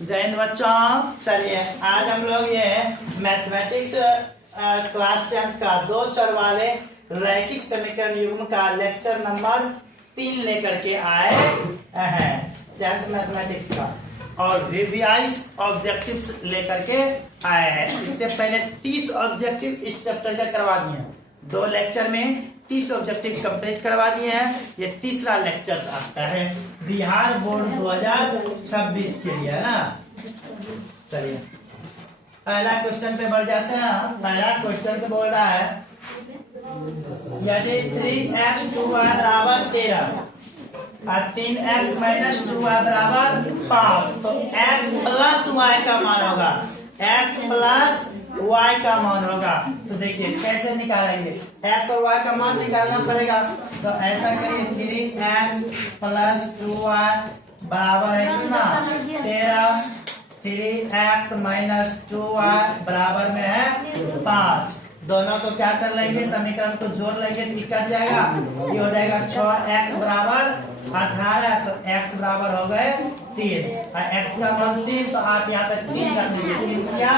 जय हिंद बच्चों। चलिए आज हम लोग ये मैथमेटिक्स क्लास 10 का 2 चर वाले रैखिक समीकरण युग्म का लेक्चर नंबर 3 लेकर के आए हैं 10th मैथमेटिक्स का, और वीवीआईस ऑब्जेक्टिव्स लेकर के आए हैं। इससे पहले 30 ऑब्जेक्टिव इस चैप्टर का करवा दिए हैं। 2 लेक्चर में 30 ऑब्जेक्टिव कंप्लीट करवा दिए हैं। ये तीसरा लेक्चर आता है बिहार बोर्ड 2026 के लिए, है ना। चलिए पहला क्वेश्चन पे बढ़ जाते हैं। पहला क्वेश्चन से बोल रहा है यदि 3x 2y बराबर 13 और 3x माइनस 2y बराबर 5 तो x प्लस y का मान होगा। x प्लस y का मान होगा। तो देखिए कैसे निकालेंगे, x और y का मान निकालना पड़ेगा। तो ऐसा करिए 3x प्लस 2y बराबर है कितना 13, 3x माइनस 2y बराबर में है 5। दोनों को क्या कर लेंगे, समीकरण को जोड़ लेंगे तो कट जाएगा। ये हो जाएगा 6x बराबर 18, तो x बराबर हो गए 3 और x का मान 3, तो आप यहाँ पे 3 रख लीजिए। 3 किया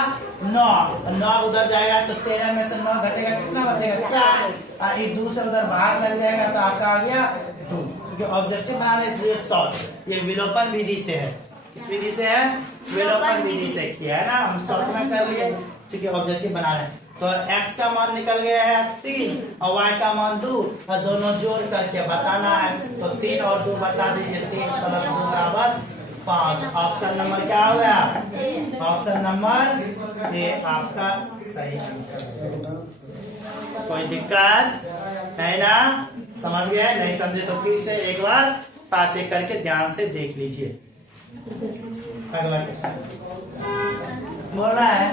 9 उधर जाएगा तो 13 में से 9 घटेगा, कितना बचेगा 4 और ये 2 से उधर बाहर लग जाएगा तो आपका आ गया 2। क्योंकि ऑब्जेक्टिव बनाना है इसलिए शॉर्ट, ये विलोपन विधि से है। किस विधि से है, विलोपन विधि से किया है ना, हम शॉर्ट में कर लिए क्योंकि ऑब्जेक्टिव बना रहे हैं। तो x का मान निकल गया है 3 और y का मान 2 और दोनों जोड़ करके बताना है। तो 3 और 2 बता दीजिए, 3 प्लस 2 बराबर 5। ऑप्शन नंबर क्या हो गया, ऑप्शन नंबर ए आपका सही आंसर। कोई दिक्कत है ना, समझ गए? नहीं समझे तो फिर से एक बार पाँच एक करके ध्यान से देख लीजिए। अगला क्वेश्चन बोल रहा है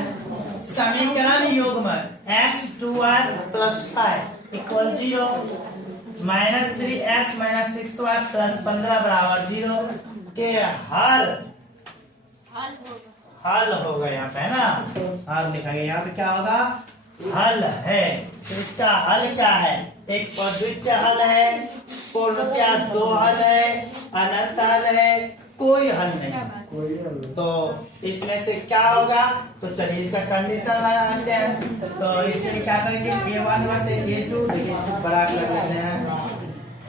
समीकरण युग्म x 2y plus 5 equal 0 minus 3x minus 6y plus 15 बराबर 0 के हल होगा। यहाँ पे है ना, हल लिखा गया। यहाँ पे क्या होगा, हल है। तो इसका हल क्या है, एक अद्वितीय हल है, पूर्णतया 2 हल है, अनंत हल है, कोई हल नहीं। तो इसमें से क्या होगा, तो चलिए इसका कंडीशन लगाते हैं। तो इसमें क्या करेंगे, a1 बटे a2, देखिए इसको बड़ा कर लेते हैं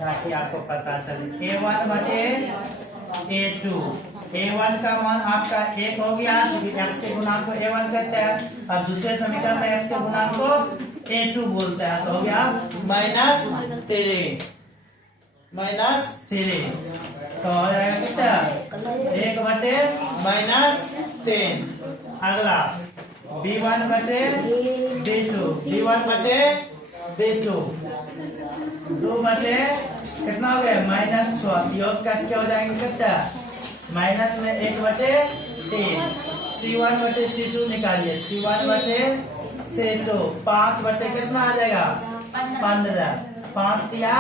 ताकि आपको पता चले। a1 बटे a2, a1 का मान आपका 1 हो गया क्योंकि x के गुणांक को a1 कहते हैं। अब दूसरे समीकरण में x के गुणांक को a2 बोलते हैं, तो हो गया -3 तो हो जाएगा कितना 1 बटे -3। अगला b1 बटे b2, b1 बटे b2 2 बटे कितना हो गया -6, योग कट के हो जाएंगे कितना माइनस में 1 बटे 3। c1 बटे c2 निकालिए, c1 बटे c2 5 बटे कितना आ जाएगा 15, 5 दिया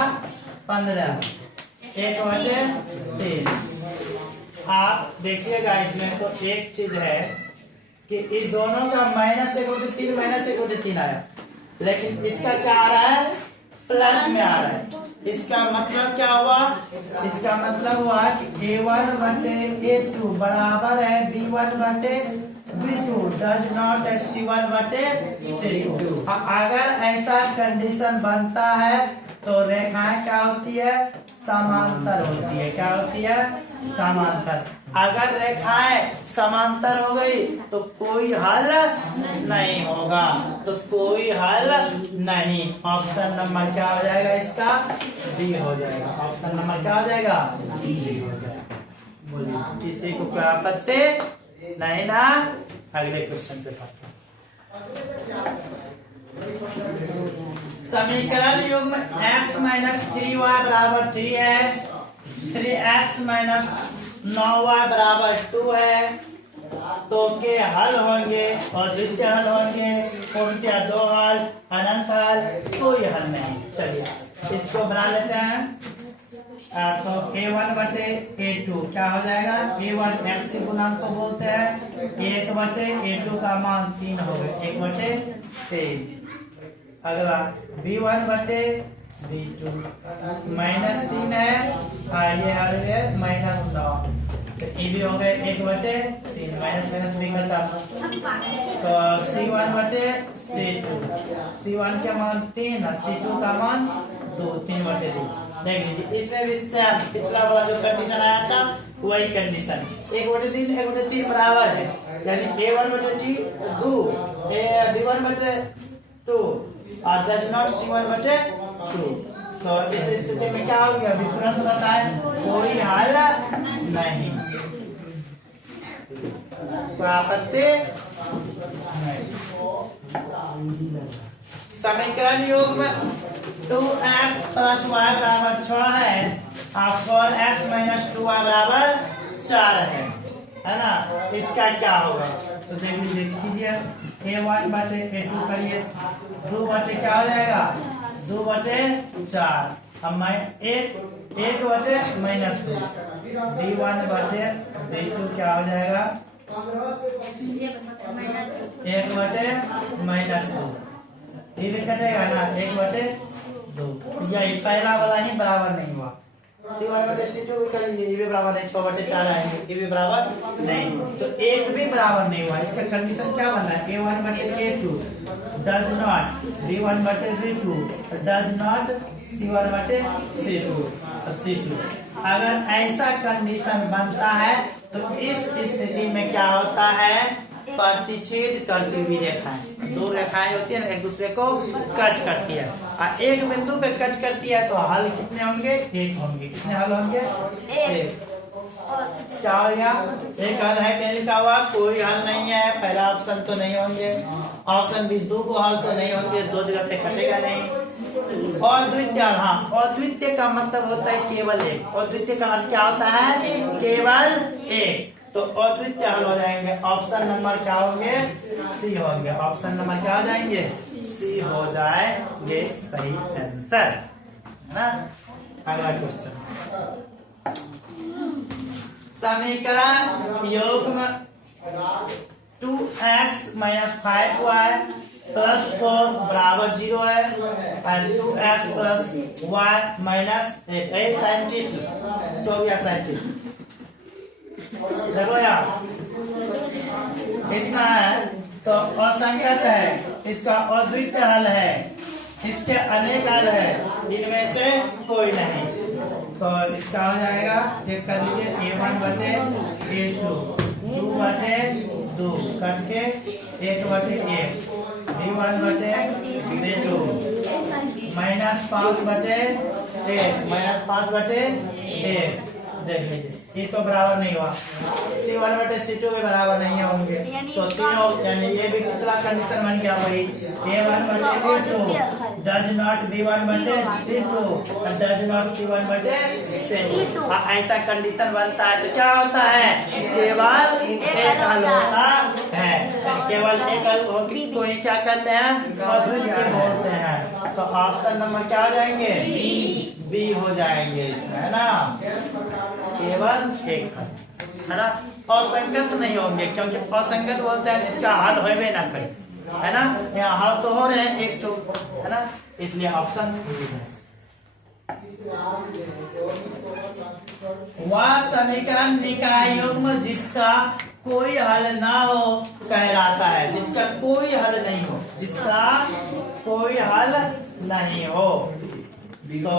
15, 1 बटे 3। आप देखिएगा इसमें तो एक चीज है कि इस दोनों का -1 बटे 3 -1 बटे 3 आया, लेकिन इसका क्या आ रहा है, प्लस में आ रहा है। इसका मतलब क्या हुआ, इसका मतलब हुआ कि a1 बटे a2 बराबर है b1 बटे b2 डज नॉट c1 बटे c2। अगर ऐसा कंडीशन बनता है तो रेखाएं क्या होती है, समांतर होती है। क्या होती है, समांतर। अगर रेखाएं समांतर हो गई तो कोई हल नहीं होगा, तो कोई हल नहीं। ऑप्शन नंबर क्या हो जाएगा, इसका डी हो जाएगा। ऑप्शन नंबर क्या हो जाएगा, डी हो जाएगा। बोलिए किसी को कोई आपत्ति नहीं ना। अगले क्वेश्चन पे समीकरण युग्म x माइनस 3y बराबर 3 है, 3x माइनस 9y बराबर 2 है। तो के हल होंगे और द्वितीय हल होंगे, पूर्णतया 2 हल, अनंत हल, कोई हल नहीं। चलिए इसको बना लेते हैं। तो a1 बटे a2 क्या हो जाएगा, a1 x के गुणांक को बोलते हैं, 1 बटे a2 का मान 3 हो गए, 1 बटे 3। अगला b1 बटे b2 -3 है, ये आ रही है -9। तो ये भी हो गए 1/3 माइनस माइनस भी खत्म। तो C1 बटे C2, C1 का मान 3 और C2 का मान 2, 3/2। देख लीजिए इसमें भी सेम पिछला वाला जो कंडीशन आया था वही कंडीशन, 1/3 1/3 बराबर है, यानी A1/2 B1/2 और डज नॉट C1/2। तो इस स्थिति में क्या हो गया, अभी तुरंत बताएं, कोई हल नहीं, कोई आपत्ति नहीं। समीकरण योग में 2x + y बराबर 6 है और 4x - 2y बराबर 4 है ना। इसका क्या होगा, तो देख लीजिए A1 बटे A2 करिए, 2 बटे क्या हो जाएगा 2/4, अब मैं 1 बटे -2, D1 बटे D2 क्या हो जाएगा 1 बटे -2, ये भी कटेगा ना 1/2, यही पहला वाला ही बराबर नहीं हुआ। C1 बटे C2 भी कर लीजिए, ये भी बराबर नहीं, 6/4 आएंगे, ये भी बराबर नहीं, तो एक भी बराबर नहीं हुआ। इसका कंडीशन क्या बन रहा है, A1 बटे A2 डज नॉट B1 बटे B2 डज नॉट C1 बटे C2। अगर ऐसा कंडीशन बनता है तो इस स्थिति में क्या होता है, प्रतिच्छेद करती हुई रेखाएं, दो रेखाएं होती है ना एक दूसरे को कट करती है, और एक बिंदु पे कट करती है तो हल कितने होंगे, एक होंगे। कितने हल होंगे, एक। क्या हो गया, एक हल है, क्या लिखा हुआ, कोई हल नहीं है, पहला ऑप्शन तो नहीं होंगे, ऑप्शन बी 2 को हल तो नहीं होंगे, 2 जगह पे कटेगा नहीं। और द्वितीय, हाँ, और द्वितीय का मतलब होता है केवल एक, और द्वितीय का अर्थ क्या होता है, केवल एक, तो अद्वितीय हल हो जाएंगे। ऑप्शन नंबर क्या होंगे, सी होंगे। ऑप्शन नंबर क्या हो जाएंगे, सी हो जाएंगे सही आंसर, है ना। अगला क्वेश्चन, समीकरण युग्म 2x - 5y + 4 बराबर 0 है, और 2x + y - 8। साइंटिस्ट सो गया, साइंटिस्ट देखो यार, इतना है तो असंगत है, इसका अद्वितीय हल है, इसके अनेक हल है, इनमें से कोई नहीं, तो इसका हो जाएगा, चेक कर लीजिए, A1 बटे A2 2/2 कट के 1/1, B1 बटे B2 -5/1 -5/1। देख लीजिए ये तो बराबर नहीं हुआ, C1 बटे C2 भी बराबर नहीं होंगे, तो तीनों, यानी ये भी पिछला कंडीशन बन गया वही, A1 बटे B2 डज नॉट B1 बटे B2 डज नॉट C1 बटे C2। ऐसा कंडीशन बनता है तो क्या होता है, केवल एक हल होता है, केवल एक हल को ही क्या कहते हैं, अद्वितीय बोलते हैं। तो ऑप्शन नंबर क्या हो जाएंगे, बी हो जाएंगे इसमें, है ना, केवल एक हल, है ना। असंगत नहीं होंगे, क्योंकि असंगत बोलते हैं जिसका हल होवे ना करे, है ना, यहाँ हल तो हो रहे हैं एक चो, है ना, इसलिए ऑप्शन वह समीकरण निकाय युग्म जिसका कोई हल ना हो कहलाता है, जिसका कोई हल नहीं हो, जिसका कोई हल नहीं हो, तो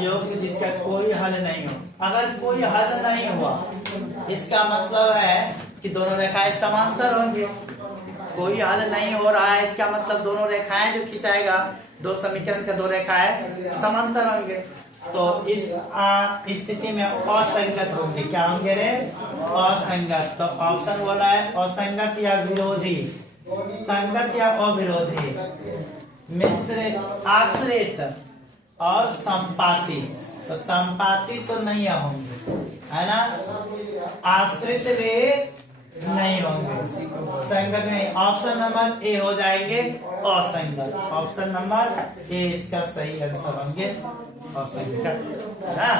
योग जिसका कोई हल नहीं हो। अगर कोई हल नहीं हुआ इसका मतलब है कि दोनों रेखाएं समांतर होंगे, कोई हल नहीं हो रहा है इसका मतलब दोनों रेखाएं जो खिंचाएगा, दो समीकरण के दो रेखाएं समांतर होंगे, तो इस स्थिति में असंगत होंगे। क्या होंगे रे, असंगत। तो ऑप्शन बोला है असंगत या विरोधी, संगत या अविरोधी, मिश्रित, आश्रित और संपाती। तो संपाती तो नहीं होंगे, है ना, आश्रित भी नहीं होंगे, संगत में ऑप्शन नंबर ए हो जाएंगे असंगत। ऑप्शन नंबर ए इसका सही आंसर होंगे असंगत, है ना।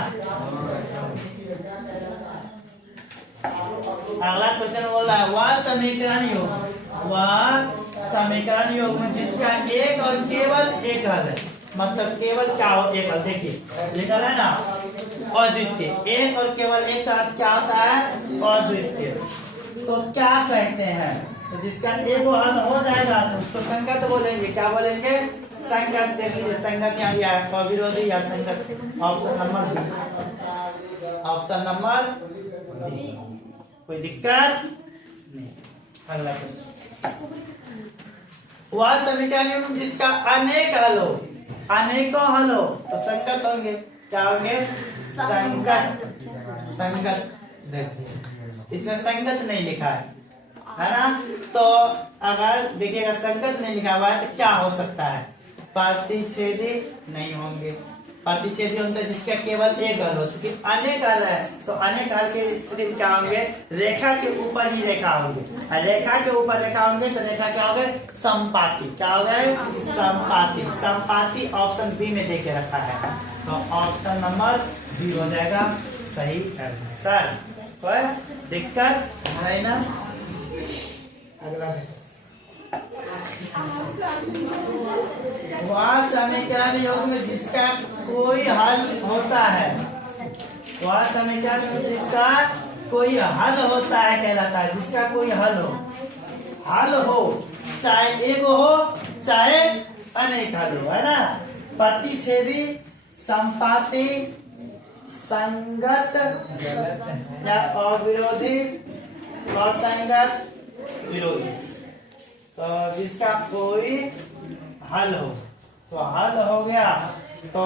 अगला क्वेश्चन बोल रहा है वह समीकरण योग में जिसका एक और केवल एक हल है, मतलब केवल क्या हो, एक हल। देखिए लिखा है ना, अद्वितीय। एक और केवल एक का अर्थ क्या होता है? अद्वितीय। तो क्या कहते हैं? तो जिसका एक हल हो जाएगा तो उसको संगत बोलेंगे। क्या बोलेंगे? संगत। देख लीजिए संगत यहाँ दिया है, अविरोधी या संगत। Option number B, option number B. कोई दिक्कत नहीं। अगला क्वेश्चन, वह समीकरण युग्म जिसका अनेक हल हो, अनेकों हल हो तो संगत होंगे। क्या होंगे? संगत। संगत। देखिए इसमें संगत नहीं लिखा है ना? तो अगर देखिएगा संगत नहीं लिखा हुआ है तो क्या हो सकता है? प्रतिच्छेदी नहीं होंगे। प्रतिच्छेदी होता है जिसका केवल एक हल हो। चूंकि अनेक हल है तो अनेक हल की स्थिति में क्या होंगे? रेखा के ऊपर ही रेखा होंगे। और रेखा के ऊपर रेखा होंगे तो रेखा क्या हो गए? समपाती। क्या हो गए? समपाती। समपाती ऑप्शन बी में देके रखा है, तो ऑप्शन नंबर बी हो जाएगा सही आंसर। कोई दिक्कत है ना? अगला, वह समीकरण युग्म में जिसका कोई हल होता है, वह समीकरण युग्म जिसका कोई हल होता है कहलाता है। जिसका कोई हल हो, हल हो चाहे एक हो चाहे अनेक हल हो, है ना? प्रतिच्छेदी, संपाती, संगत या अविरोधी, असंगत, विरोधी। तो जिसका कोई हल हो, तो हल हो गया तो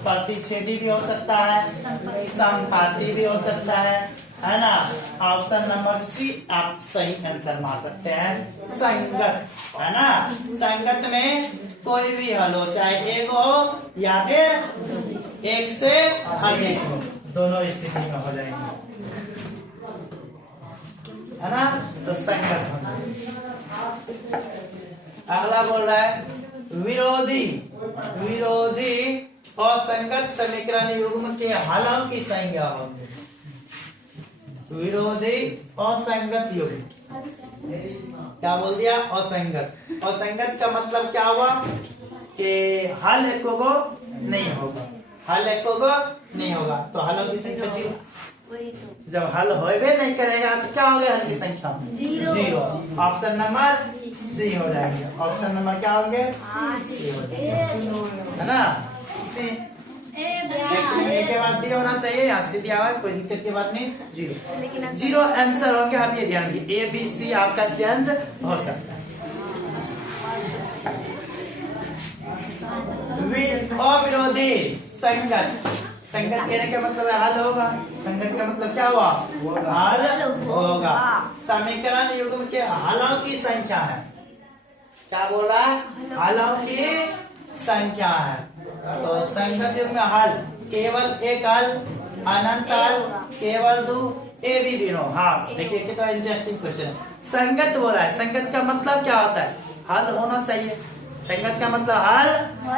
प्रतिच्छेदी भी हो सकता है, संपाती भी हो सकता है ना? ऑप्शन नंबर सी आप सही आंसर मार सकते हैं, संगत, है ना? संगत में कोई भी हल हो, चाहे एक हो या फिर एक से अधिक हो, दोनों स्थिति में हो जाएंगे, है ना? तो संगत होना। अगला बोल रहा है विरोधी। विरोधी असंगत समीकरण युग्म के हलों की संख्या होगी। विरोधी असंगत युग्म, क्या बोल दिया? असंगत। असंगत का मतलब क्या हुआ? कि हल एकोगो नहीं होगा। हल एकोगो नहीं होगा तो हलों की संख्या जीरो। जब हल होवे नहीं करेगा तो क्या हो गया? हल की संख्या जीरो। ऑप्शन नंबर सी हो जाएंगे। ऑप्शन नंबर क्या होंगे? सी हो जाएंगे, है ना? सी ए के बाद बी होना चाहिए, यहाँ से भी आवा, कोई दिक्कत की बात नहीं। जीरो जीरो आंसर होंगे। आप ये ध्यान रखिए, ए बी सी आपका चेंज हो सकता है। अविरोधी संगत। संगत कहने का मतलब है हल होगा। संगत का मतलब क्या हुआ? हल होगा। समीकरण युग्म के हलों की संख्या है। क्या बोल रहा है? हलों की संख्या है। तो संगत युग्म में हल केवल एक हल, अनंत हल, केवल दो, ए भी दिनों। हाँ देखिए कितना इंटरेस्टिंग क्वेश्चन। संगत बोला है, संगत का मतलब क्या होता है? हल होना चाहिए। संगत का मतलब हल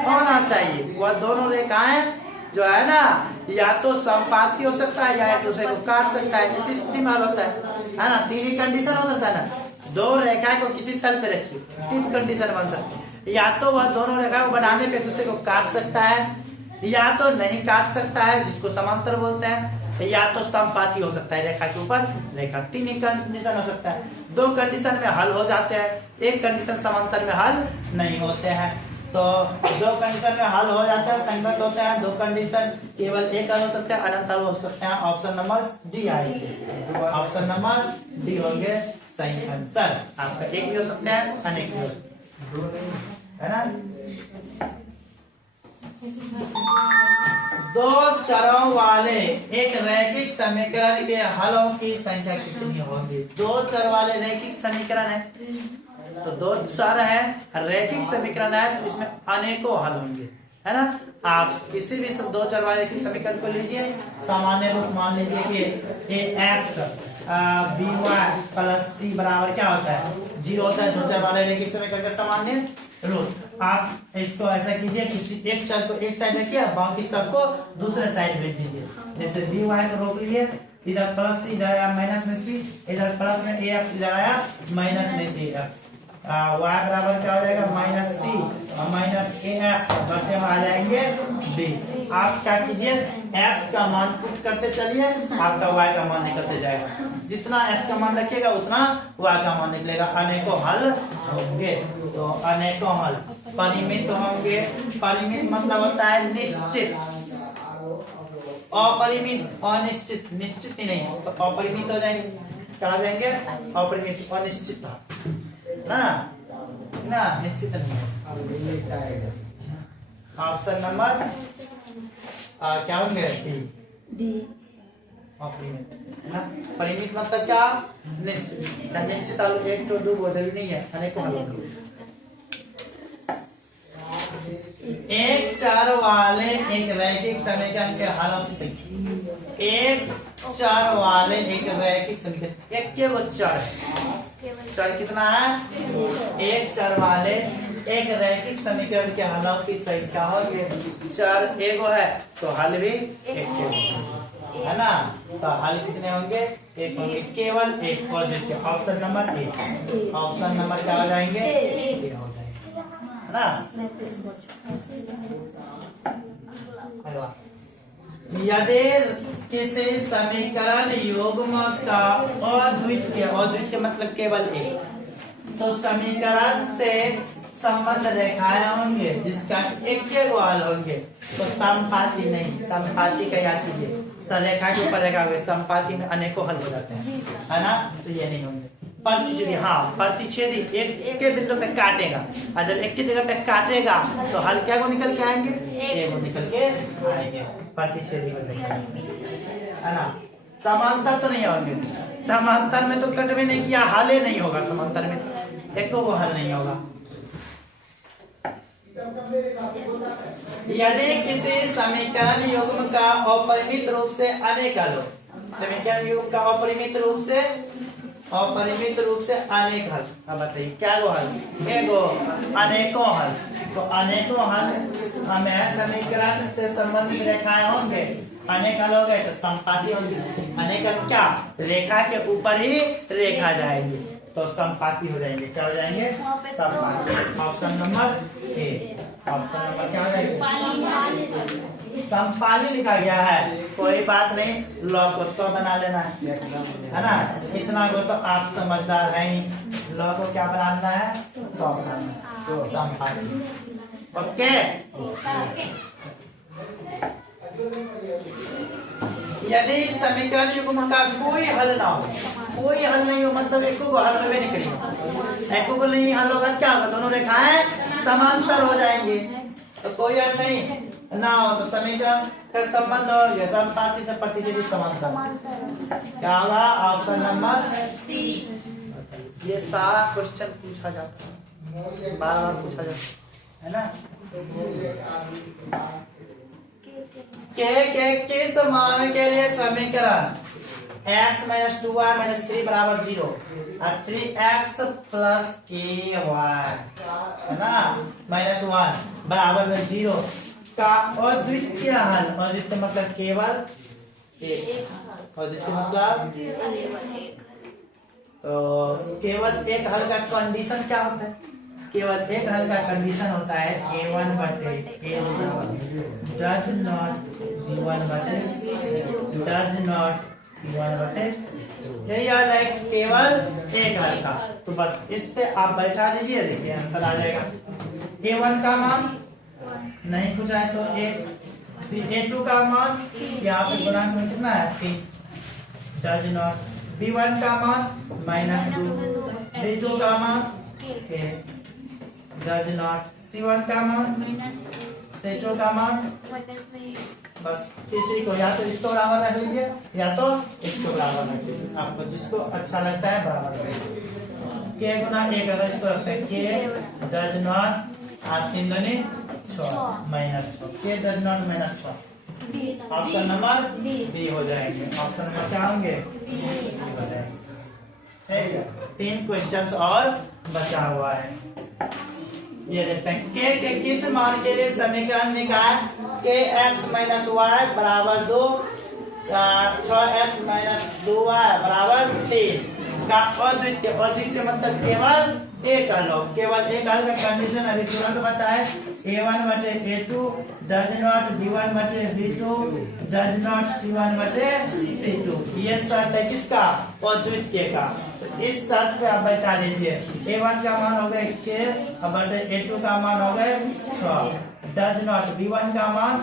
होना चाहिए। वह दोनों रेखाएं जो है ना, या तो समपाती हो सकता है या एक दूसरे को काट सकता है, इसी स्थिति में हल होता है ना? तीन ही कंडीशन हो सकता है ना? दो रेखाएं को किसी तल पे रखिए, तीन कंडीशन बन सकती है। या तो वह दोनों रेखाओं को बनाने पे एक दूसरे को काट सकता है, या तो नहीं काट सकता है जिसको समांतर बोलते हैं, या तो समपाती हो सकता है, रेखा के ऊपर रेखा। तीन ही कंडीशन हो सकता है। दो कंडीशन में हल हो जाते हैं, एक कंडीशन समांतर में हल नहीं होते हैं। तो दो कंडीशन में हल हो जाता है, संगत होते हैं। दो कंडीशन केवल एक हल हो सकता है, अनंत हल हो सकते हैं। ऑप्शन नंबर डी आएगी। ऑप्शन नंबर डी होंगे सही आंसर। आपका एक भी हो सकता है, अनेक भी हो सकते हैं, है ना? दो चरों वाले एक रैखिक समीकरण के हलों की संख्या कितनी होगी? दो चर वाले रैखिक समीकरण है, तो दो चर है, रैखिक समीकरण है, तो इसमें अनेकों हल होंगे, है ना? आप किसी भी दो चर वाले रैखिक समीकरण को लीजिए, सामान्य रूप मान लीजिए कि ए एक्स बी वाई प्लस सी बराबर क्या होता है? जीरो होता है। दो चर वाले रैखिक समीकरण का सामान्य रूप। आप इसको ऐसा कीजिए, किसी एक चर को एक साइड रखिए, बाकी सबको दूसरे साइड भेज दीजिए। जैसे बी वाई को रोक लीजिए, इधर प्लस सी, इधर आया माइनस में सी, इधर प्लस में ए एक्स, इधर आया माइनस में ए एक्स। y बराबर क्या हो जाएगा माइनस सी और माइनस ए एक्स बचे में आ जाएंगे बी। आप क्या कीजिए x का मान पुट करते चलिए, आपका y का मान निकलते जाएगा। जितना x का मान रखिएगा उतना y का मान निकलेगा। अनेकों हल होंगे, तो अनेकों हल परिमित होंगे। परिमित मतलब होता है निश्चित, अपरिमित अनिश्चित, निश्चित ही नहीं तो अपरिमित हो जाएंगे। क्या हो जाएंगे अपरिमित अनिश्चित ना ना निश्चित नहीं। ऑप्शन नंबर क्या होंगे डी अपरिमित ना। परिमित मतलब क्या निश्चित, निश्चित एक तो दो जरूरी नहीं है, अनेकों हल होंगे। एक चर वाले एक रैखिक समीकरण के हलों की संख्या। एक चर वाले एक रैखिक समीकरण, एक के वो चर है, चर कितना है एक चर वाले एक रैखिक समीकरण के हलों की संख्या होगी। चर एक है तो हल भी एक के है ना, तो हल कितने होंगे एक होंगे, केवल एक positive. Option number A, option number क्या हो जाएंगे ए हो जाएंगे है ना। यदि किसी समीकरण युग्म का अद्वितीय, अद्वितीय मतलब केवल एक, तो समीकरण से संबंध रेखाएं होंगे जिसका एक के गो हल होंगे, तो समपाती नहीं, समपाती का याद कीजिए, सरेखा के ऊपर रेखा होंगे, समपाती में अनेकों हल हो जाते हैं है ना, तो ये नहीं होंगे। प्रतिच्छेदी, हाँ प्रतिच्छेदी एक के बिंदु पे काटेगा और जब एक की जगह पे काटेगा तो हल क्या को निकल के आएंगे एक को निकल के आएंगे, प्रतिच्छेदी हो जाएगा है ना। समांतर तो नहीं होंगे, समांतर में तो कट भी नहीं किया हल ही नहीं होगा, समांतर में एक को हल नहीं होगा। यदि किसी समीकरण युग्म का अपरिमित रूप से अनेक हल हो, समीकरण युग्म का अपरिमित रूप से अनेक हल, अब बताइए क्या गो हल एगो अनेकों हल, तो अनेकों हल हमें समीकरण से संबंधित रेखाएं होंगे, अनेक हल हो गए तो संपाती होंगे। अनेक हल क्या रेखा के ऊपर ही रेखा जाएंगे तो संपाती हो जाएंगे, क्या हो जाएंगे संपाती। Option number A, option number क्या हो जाएगा समपाली लिखा गया है, कोई बात नहीं, लॉ को तो बना लेना है ना, इतना को तो आप समझदार हैं। लॉ को क्या बनाना है तो बनाना है समपाली, ओके। यदि समीकरण युग्म का कोई हल ना हो, कोई हल नहीं हो मतलब एक को हल में निकलेगा, एक को नहीं हल होगा क्या होगा दोनों रेखाएं समांतर हो जाएंगे, तो कोई हल नहीं ना हो तो समीकरण का संबंध हो गया समपाती से प्रतिच्छेदी समांतर, क्या होगा ऑप्शन नंबर सी। ये सारा क्वेश्चन पूछा जाता है, बार बार पूछा जाता है ना। के किस मान के लिए समीकरण x माइनस 2y माइनस 3 बराबर 0 और 3x प्लस के वाई है ना माइनस 1 बराबर में 0 का अद्वितीय हल, अद्वितीय मतलब केवल एक, अद्वितीय मतलब तो केवल एक हल का कंडीशन क्या होता है, केवल एक हल का कंडीशन होता है a1 बटे डज नॉट b1 बटे डज नॉट c1 बटे, यही हल है केवल एक हल का। तो बस इस पे आप बैठा दीजिए, देखिए आंसर आ जाएगा। a1 का मान नहीं पूछा है तो a2 का मान यहाँ पे गुणांक में कितना है 3, डज नॉट b1 का मान -2, b2 का मान k, डज नॉट c1 का मान c2 का मान, बस इसी को या तो इसको बराबर रख लीजिए या तो इसको बराबर रख लीजिए, आपको जिसको अच्छा लगता है बराबर रख लीजिए। के गुना एक अगर इसको रखते हैं के डज नॉट 3 दूनी 6 -6, के does not -6, option number B हो जाएंगे। ऑप्शन नंबर क्या होंगे बी हो जाएंगे। ठीक है, 3 क्वेश्चंस और बचा हुआ है, ये देखते हैं। के किस मान के लिए समीकरण निकाल के x माइनस वाई बराबर 2, 6x माइनस 2y बराबर 3 का अद्वितीय, अद्वितीय मतलब केवल एक अलग, केवल एक अलग कंडीशन अभी तुरंत बताए। A1 बटे A2 डज नॉट B1 बटे B2 डज नॉट C1 बटे C2। ये शर्त है किसका? अद्वितीय का। तो इस शर्त पे आप बैठा लीजिए। A1 का मान हो गए k बटे A2 का मान हो गए 6, डज नॉट B1 का मान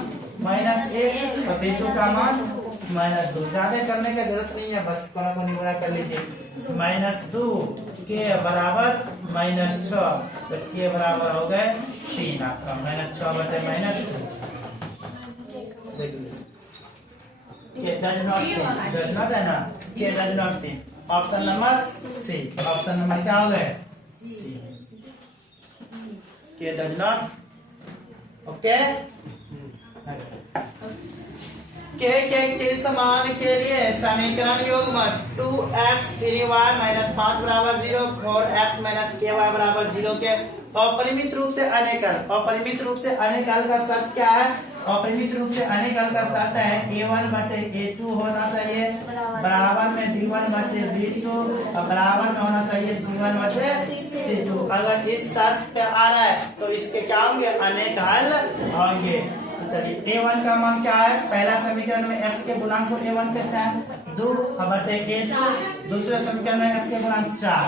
-1 और B2 का मान -2। ज्यादा करने का जरूरत नहीं है, बस कोना को निमुड़ा कर लीजिए। -2 के बराबर -6, तो के बराबर हो गए 3 आपका। -6 बटे -2 के डज नॉट है ना, के does not 3। Option number C, option number क्या हो गए? के डज नॉट। ओके, के समान के लिए समीकरण युग्म 2x 3y - 5 बराबर 0, 4x - ky बराबर 0 के अपरिमित रूप से अनेकल। अपरिमित रूप से अनेकल का शर्त क्या है? अपरिमित रूप से अनेकल का शर्त है A1 बटे A2 होना चाहिए बराबर में B1 बटे B2 और बराबर में होना चाहिए C1 बटे C2। अगर इस शर्त पे आ रहा है तो इसके क्या होंगे? अनेकल होंगे। चलिए A1 का मान क्या है? पहला समीकरण में x के गुणांक को A1 कहते हैं 2 बटे A2, दूसरे समीकरण में x के गुणांक 4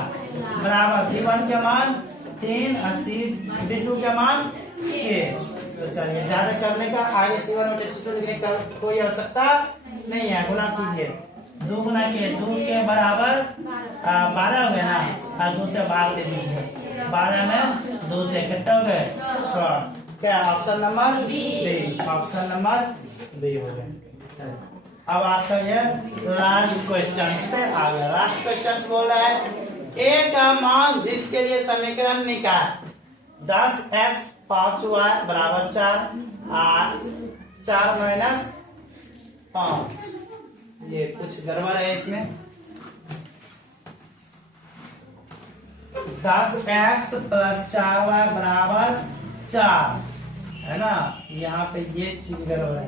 बराबर B1 के मान 3 और B2 के मान k। तो चलिए ज्यादा करने का आगे C1 बटे C2 लिखने का कोई आवश्यकता नहीं है। गुणा कीजिए, 2 गुना के 2 के बराबर 12 हो गया ना, और 2 से भाग दे दीजिए। 12 में 2 से कितना हो गए? 6। क्या option number B? Option number B हो गया। अब आपका ये लास्ट क्वेश्चन पे आ गया। लास्ट क्वेश्चन बोल रहा है a का मान जिसके लिए समीकरण निकाल 10x 5y बराबर 4 4 माइनस 5। ये कुछ गड़बड़ है इसमें। 10x प्लस 4y बराबर 4 है ना, यहाँ पे ये चीज गड़बड़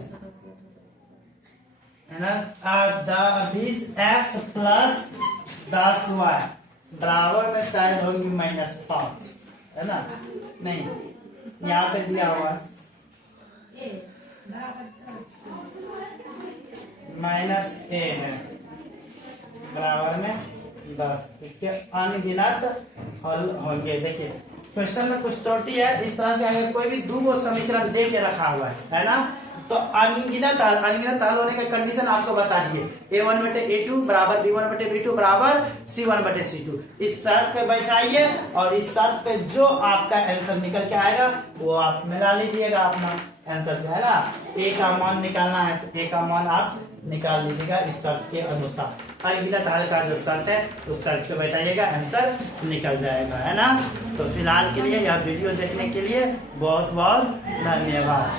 है ना। 20x प्लस 10y बराबर में शायद होगी -5 है ना, नहीं यहाँ पे दिया हुआ -a है बराबर में 10। इसके अनगिनत हल होंगे। देखिए क्वेश्चन में कुछ त्रुटि है। इस तरह के अगर कोई भी दो समीकरण दे के रखा हुआ है ना, तो अनगिनत हल होने का कंडीशन आपको बता दिए। A1 बटे A2 बराबर B1 बटे B2 बराबर C1 बटे C2। इस शर्त पे बैठाइए और इस शर्त पे जो आपका आंसर निकल के आएगा वो आप मिला लीजिएगा अपना आंसर से, है ना। A का मान निकालना है तो A का मान आप निकाल लीजिएगा इस शर्त के अनुसार। अनगिनत हल का जो शर्त है उस शर्त पे बैठाइएगा, आंसर निकल जाएगा, है ना। तो फिलहाल के लिए यह वीडियो देखने के लिए बहुत बहुत धन्यवाद।